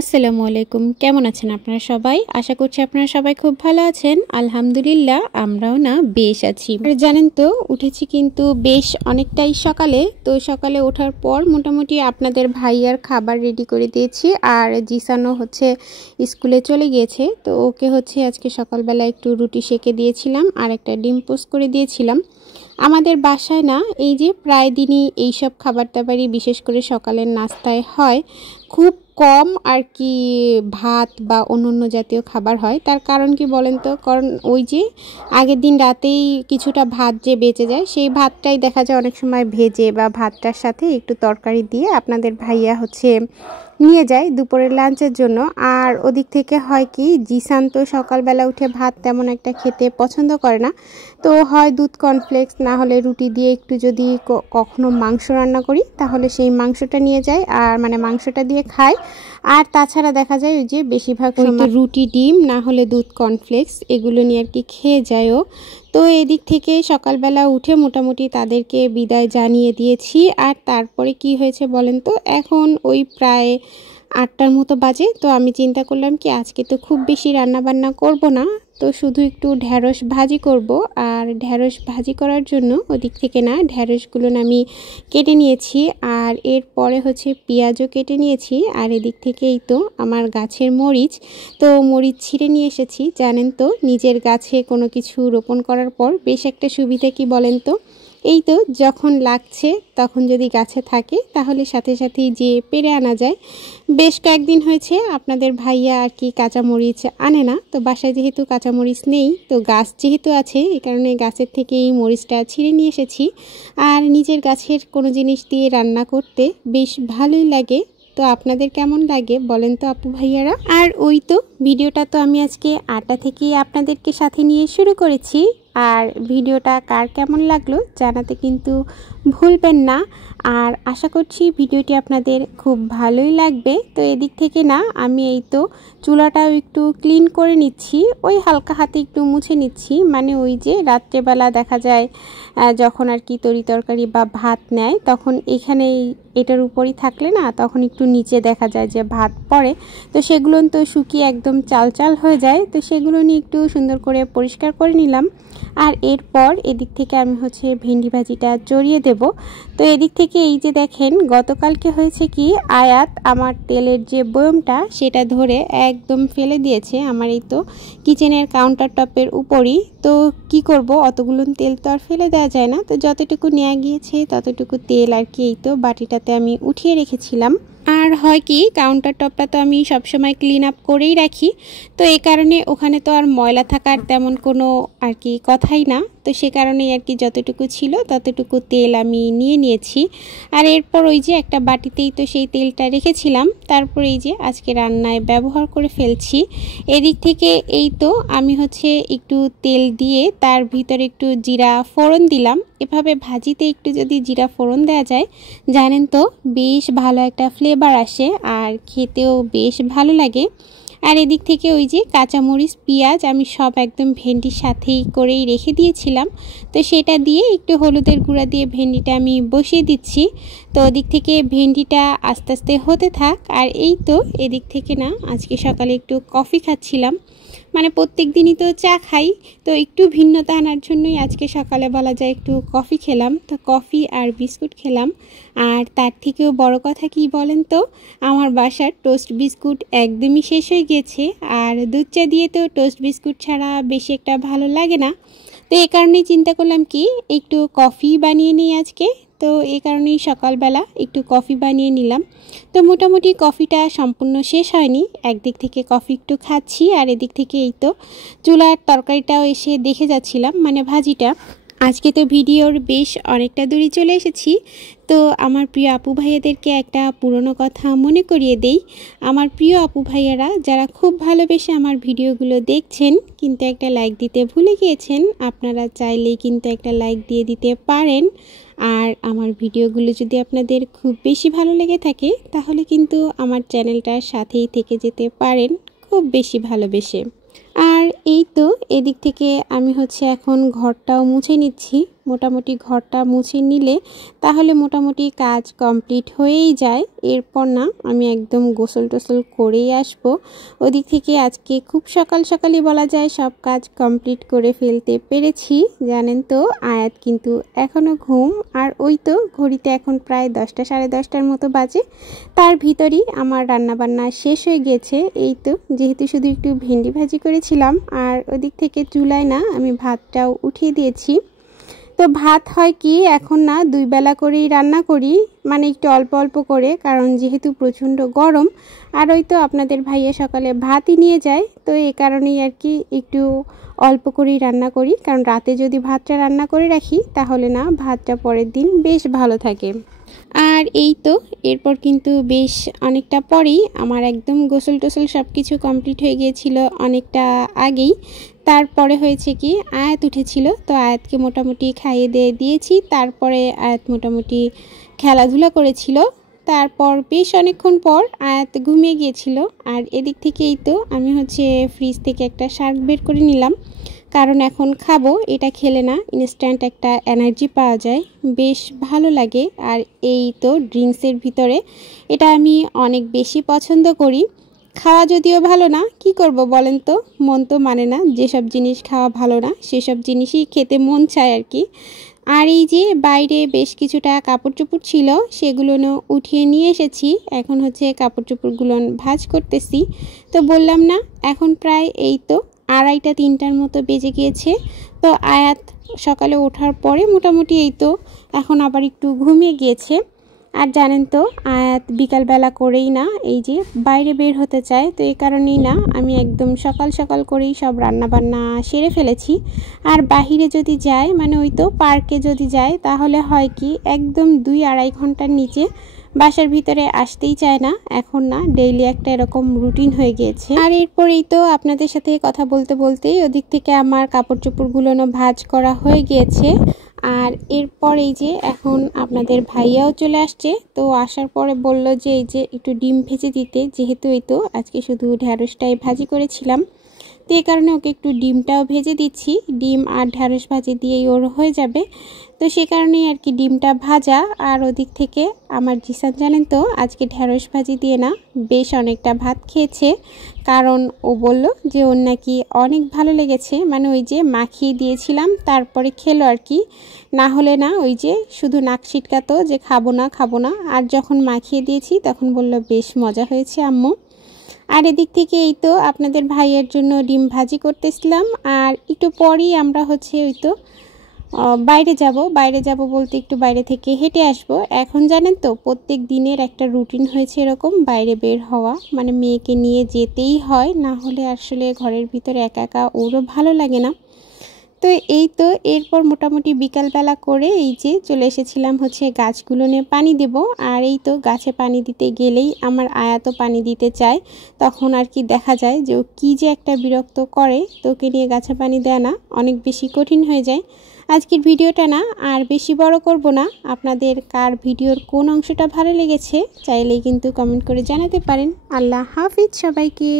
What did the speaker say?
আসসালামু আলাইকুম। কেমন আছেন আপনারা সবাই? আশা করছি আপনারা সবাই খুব ভালো আছেন। আলহামদুলিল্লাহ আমরাও না বেশ আছি। আর জানেন তো উঠেছি কিন্তু বেশ অনেকটাই সকালে। তো সকালে ওঠার পর মোটামুটি আপনাদের ভাইয়ার খাবার রেডি করে দিয়েছি। আর জিসানও হচ্ছে স্কুলে চলে গিয়েছে। তো ওকে হচ্ছে আজকে সকালবেলা একটু রুটি সেকে দিয়েছিলাম আর একটা ডিম পোস্ট করে দিয়েছিলাম। আমাদের বাসায় না এই যে প্রায় দিনই এইসব খাবার দাবারই বিশেষ করে সকালের নাস্তায় হয়। খুব কম আর কি ভাত বা অন্যান্য জাতীয় খাবার হয়। তার কারণ কি বলেন তো? কারণ ওই যে আগের দিন রাতেই কিছুটা ভাত যে বেঁচে যায়, সেই ভাতটাই দেখা যায় অনেক সময় ভেজে বা ভাতটার সাথে একটু তরকারি দিয়ে আপনাদের ভাইয়া হচ্ছে নিয়ে যায় দুপুরের লাঞ্চের জন্য। আর ওদিক থেকে হয় কি, জিসান তো সকালবেলা উঠে ভাত তেমন একটা খেতে পছন্দ করে না। তো হয় দুধ কর্নফ্লেক্স, না হলে রুটি দিয়ে একটু যদি কখনো মাংস রান্না করি তাহলে সেই মাংসটা নিয়ে যায়, আর মানে মাংসটা দিয়ে খায়। আর তাছাড়া দেখা যায় ওই যে বেশিরভাগ সময় রুটি ডিম না হলে দুধ কর্নফ্লেক্স এগুলো নিয়ে আর কি খেয়ে যায়ও। তো এদিক থেকে সকালবেলা উঠে মোটামুটি তাদেরকে বিদায় জানিয়ে দিয়েছি। আর তারপরে কি হয়েছে বলেন তো, এখন ওই প্রায় 8টার মতো বাজে। তো আমি চিন্তা করলাম কি আজকে তো খুব বেশি রান্না বান্না করব না, তো শুধু একটু ঢ্যাঁড়স ভাজি করব। আর ঢ্যাঁড়স ভাজি করার জন্য ওদিক থেকে না ঢ্যাঁড়সগুলো আমি কেটে নিয়েছি, আর এরপরে হচ্ছে পেঁয়াজও কেটে নিয়েছি। আর এদিক থেকেই তো আমার গাছের মরিচ, তো মরিচ ছিঁড়ে নিয়ে এসেছি। জানেন তো নিজের গাছে কোনো কিছু রোপণ করার পর বেশ একটা সুবিধা কি বলেন তো, এই তো যখন লাগছে তখন যদি গাছে থাকে তাহলে সাথে সাথেই যে পেরে আনা যায়। বেশ কয়েকদিন হয়েছে আপনাদের ভাইয়া আর কি কাঁচামরিচ আনে না, তো বাসায় যেহেতু কাঁচামরিচ নেই, তো গাছ যেহেতু আছে এই কারণে গাছের থেকে এই মরিচটা ছিঁড়ে নিয়ে এসেছি। আর নিজের গাছের কোনো জিনিস দিয়ে রান্না করতে বেশ ভালোই লাগে। তো আপনাদের কেমন লাগে বলেন তো আপু ভাইয়ারা? আর ওই তো ভিডিওটা তো আমি আজকে 8টা থেকেই আপনাদেরকে সাথে নিয়ে শুরু করেছি। আর ভিডিওটা কার কেমন লাগলো জানাতে কিন্তু ভুলবেন না। আর আশা করছি ভিডিওটি আপনাদের খুব ভালোই লাগবে। তো এদিক থেকে না আমি এই তো চুলাটাও একটু ক্লিন করে নিচ্ছি, ওই হালকা হাতে একটু মুছে নিচ্ছি। মানে ওই যে রাত্রেবেলা দেখা যায় যখন আর কি তরি তরকারি বা ভাত নেয় তখন এখানে এটার উপরই থাকলে না তখন একটু নিচে দেখা যায় যে ভাত পড়ে, তো সেগুলো তো শুকিয়ে একদম চাল চাল হয়ে যায়। তো সেগুলো নিয়ে একটু সুন্দর করে পরিষ্কার করে নিলাম। আর এরপর এদিক থেকে আমি হচ্ছে ভেন্ডি ভাজিটা চড়িয়ে দেব। তো এদিক থেকে এই যে দেখেন গতকালকে হয়েছে কি, আয়াত আমার তেলের যে বয়মটা সেটা ধরে একদম ফেলে দিয়েছে আমার এই তো কিচেনের কাউন্টার টপের উপরই। তো কি করব, অতগুলো তেল তো আর ফেলে দেওয়া যায় না, তো যতটুকু নেওয়া গিয়েছে ততটুকু তেল আর কি এই তো বাটিটাতে আমি উঠিয়ে রেখেছিলাম। আর হয় কি কাউন্টার টপটা তো আমি সবসময় ক্লিন আপ করেই রাখি, তো এই কারণে ওখানে তো আর ময়লা থাকার তেমন কোনো আর কি কথাই না। তো সে কারণেই আর কি যতটুকু ছিল ততটুকু তেল আমি নিয়ে নিয়েছি। আর এরপর ওই যে একটা বাটিতেই তো সেই তেলটা রেখেছিলাম, তারপর এই যে আজকে রান্নায় ব্যবহার করে ফেলছি। এদিক থেকে এই তো আমি হচ্ছে একটু তেল দিয়ে তার ভিতরে একটু জিরা ফোড়ন দিলাম। এভাবে ভাজিতে একটু যদি জিরা ফোড়ন দেওয়া যায় জানেন তো বেশ ভালো একটা ফ্লেভার আসে আর খেতেও বেশ ভালো লাগে। আর এদিক থেকে ওই যে কাঁচামরিচ পেঁয়াজ আমি সব একদম ভেন্ডির সাথেই করেই রেখে দিয়েছিলাম, তো সেটা দিয়ে একটু হলুদের গুঁড়া দিয়ে ভেন্ডিটা আমি বসিয়ে দিচ্ছি। তো ওদিক থেকে ভেন্ডিটা আস্তে আস্তে হতে থাক। আর এই তো এদিক থেকে না আজকে সকালে একটু কফি খাচ্ছিলাম, মানে প্রত্যেক দিনই তো চা খাই, তো একটু ভিন্নতা আনার জন্যই আজকে সকালে বলা যায় একটু কফি খেলাম। তো কফি আর বিস্কুট খেলাম। আর তার থেকেও বড় কথা কি বলেন তো, আমার বাসার টোস্ট বিস্কুট একদমই শেষ হয়ে গেছে। আর দুধ চা দিয়ে তো টোস্ট বিস্কুট ছাড়া বেশি একটা ভালো লাগে না, তো এই কারণেই চিন্তা করলাম কি একটু কফি বানিয়ে নিই আজকে। তো এই কারণেই সকালবেলা একটু কফি বানিয়ে নিলাম। তো মোটামুটি কফিটা সম্পূর্ণ শেষ হয়নি, একদিক থেকে কফি একটু খাচ্ছি আর এদিক থেকে এই তো চুলার তরকারিটাও এসে দেখে যাচ্ছিলাম, মানে ভাজিটা। আজকে তো ভিডিওর বেশ অনেকটা দূরে চলে এসেছি। তো আমার প্রিয় আপু ভাইয়াদেরকে একটা পুরনো কথা মনে করিয়ে দেই। আমার প্রিয় আপু ভাইয়ারা যারা খুব ভালোবেসে আমার ভিডিওগুলো দেখছেন কিন্তু একটা লাইক দিতে ভুলে গিয়েছেন, আপনারা চাইলেই কিন্তু একটা লাইক দিয়ে দিতে পারেন। আর আমার ভিডিওগুলো যদি আপনাদের খুব বেশি ভালো লেগে থাকে তাহলে কিন্তু আমার চ্যানেলটার সাথেই থেকে যেতে পারেন খুব বেশি ভালোবেসে। আর এই তো এদিক থেকে আমি হচ্ছে এখন ঘরটাও মুছে নিচ্ছি। মোটামুটি ঘরটা মুছে নিলে তাহলে মোটামুটি কাজ কমপ্লিট হয়েই যায়। এরপর না আমি একদম গোসল টোসল করেই আসবো। ওদিক থেকে আজকে খুব সকাল সকালই বলা যায় সব কাজ কমপ্লিট করে ফেলতে পেরেছি। জানেন তো আয়াত কিন্তু এখনও ঘুম, আর ওই তো ঘড়িতে এখন প্রায় 10টা সাড়ে 10টার মতো বাজে। তার ভিতরই আমার রান্নাবান্না শেষ হয়ে গেছে। এই তো যেহেতু শুধু একটু ভেন্ডি ভাজি করেছিলাম, আর ওদিক থেকে চুলায় না আমি ভাতটাও উঠিয়ে দিয়েছি। তো ভাত হয় কি এখন না 2 বেলা করেই রান্না করি, মানে একটু অল্প অল্প করে, কারণ যেহেতু প্রচণ্ড গরম। আর ওই তো আপনাদের ভাইয়া সকালে ভাতই নিয়ে যায়, তো এই কারণেই আর কি একটু অল্প করেই রান্না করি, কারণ রাতে যদি ভাতটা রান্না করে রাখি তাহলে না ভাতটা পরের দিন বেশ ভালো থাকে। আর এই তো এরপর কিন্তু বেশ অনেকটা পরেই আমার একদম গোসল টোসল সব কিছু কমপ্লিট হয়ে গিয়েছিল অনেকটা আগেই। তারপরে হয়েছে কি আয়াত উঠেছিল, তো আয়াতকে মোটামুটি খাইয়ে দিয়েছি। তারপরে আয়াত মোটামুটি খেলাধুলা করেছিল। তারপর বেশ অনেকক্ষণ পর আয়াত ঘুমিয়ে গিয়েছিল। আর এদিক থেকে এই তো আমি হচ্ছে ফ্রিজ থেকে একটা শাক বের করে নিলাম, কারণ এখন খাবো। এটা খেলে না ইনস্ট্যান্ট একটা এনার্জি পাওয়া যায়, বেশ ভালো লাগে। আর এই তো ড্রিঙ্কসের ভিতরে এটা আমি অনেক বেশি পছন্দ করি। খাওয়া যদিও ভালো না, কি করব বলেন তো, মন তো মানে না। যেসব জিনিস খাওয়া ভালো না সেসব জিনিসই খেতে মন চায় আর কি। আর এই যে বাইরে বেশ কিছুটা কাপড় চোপড় ছিল, সেগুলো উঠিয়ে নিয়ে এসেছি। এখন হচ্ছে কাপড় চোপড়গুলো ভাঁজ করতেছি। তো বললাম না এখন প্রায় এই তো 2:30 3টার মতো বেজে গিয়েছে। তো আয়াত সকালে ওঠার পরে মোটামুটি এই তো এখন আবার একটু ঘুমিয়ে গিয়েছে। আর জানেন তো আয়াত বিকালবেলা করেই না এই যে বাইরে বের হতে চায়, তো এই কারণেই না আমি একদম সকাল সকাল করেই সব রান্নাবান্না সেরে ফেলেছি। আর বাহিরে যদি যায়, মানে ওই তো পার্কে যদি যায়, তাহলে হয় কি একদম 2-2.5 ঘন্টার নিচে বাসার ভিতরে আসতেই চায় না। এখন না ডেইলি একটা এরকম রুটিন হয়ে গিয়েছে। আর এরপরেই তো আপনাদের সাথে কথা বলতে বলতেই ওদিক থেকে আমার কাপড় চোপড়গুলো ভাঁজ করা হয়ে গিয়েছে। আর এরপর এই যে এখন আপনাদের ভাইয়াও চলে আসছে। তো আসার পরে বলল যে এই যে একটু ডিম ভেজে দিতে, যেহেতু এই তো আজকে শুধু ঢ্যাঁড়সটাই ভাজি করেছিলাম, তো এই কারণে ওকে একটু ডিমটাও ভেজে দিচ্ছি। ডিম আর ঢ্যাঁড়স ভাজি দিয়েই ওর হয়ে যাবে, তো সে কারণেই আর কি ডিমটা ভাজা। আর ওদিক থেকে আমার জিসান জানেন তো আজকে ঢ্যাঁড়স ভাজি দিয়ে না বেশ অনেকটা ভাত খেয়েছে, কারণ ও বলল যে ওর নাকি অনেক ভালো লেগেছে। মানে ওই যে মাখিয়ে দিয়েছিলাম তারপরে খেলো আর কি, না হলে না ওই যে শুধু নাক ছিটকাতো যে খাবো না খাবো না। আর যখন মাখিয়ে দিয়েছি তখন বলল বেশ মজা হয়েছে আম্মু। আর এদিক থেকে এই তো আপনাদের ভাইয়ের জন্য ডিম ভাজি করতেছিলাম। আর একটু পরেই আমরা হচ্ছে ওই তো বাইরে যাব বলতে একটু বাইরে থেকে হেঁটে আসব। এখন জানেন তো প্রত্যেক দিনের একটা রুটিন হয়েছে এরকম বাইরে বের হওয়া, মানে মেয়েকে নিয়ে যেতেই হয়, না হলে আসলে ঘরের ভিতরে একা একা ওরও ভালো লাগে না। তো এই তো এরপর মোটামুটি বিকালবেলা করে এই যে চলে এসেছিলাম হচ্ছে গাছগুলো নিয়ে পানি দেব। আর এই তো গাছে পানি দিতে গেলেই আমার আয়াত পানি দিতে চায়, তখন আর কি দেখা যায় যে ও কী যে একটা বিরক্ত করে, তোকে নিয়ে গাছে পানি দেয় না, অনেক বেশি কঠিন হয়ে যায়। আজকের ভিডিওটা না আর বেশি বড় করব না। আপনাদের কার ভিডিওর কোন অংশটা ভালো লেগেছে চাইলেই কিন্তু কমেন্ট করে জানাতে পারেন। আল্লাহ হাফিজ সবাইকে।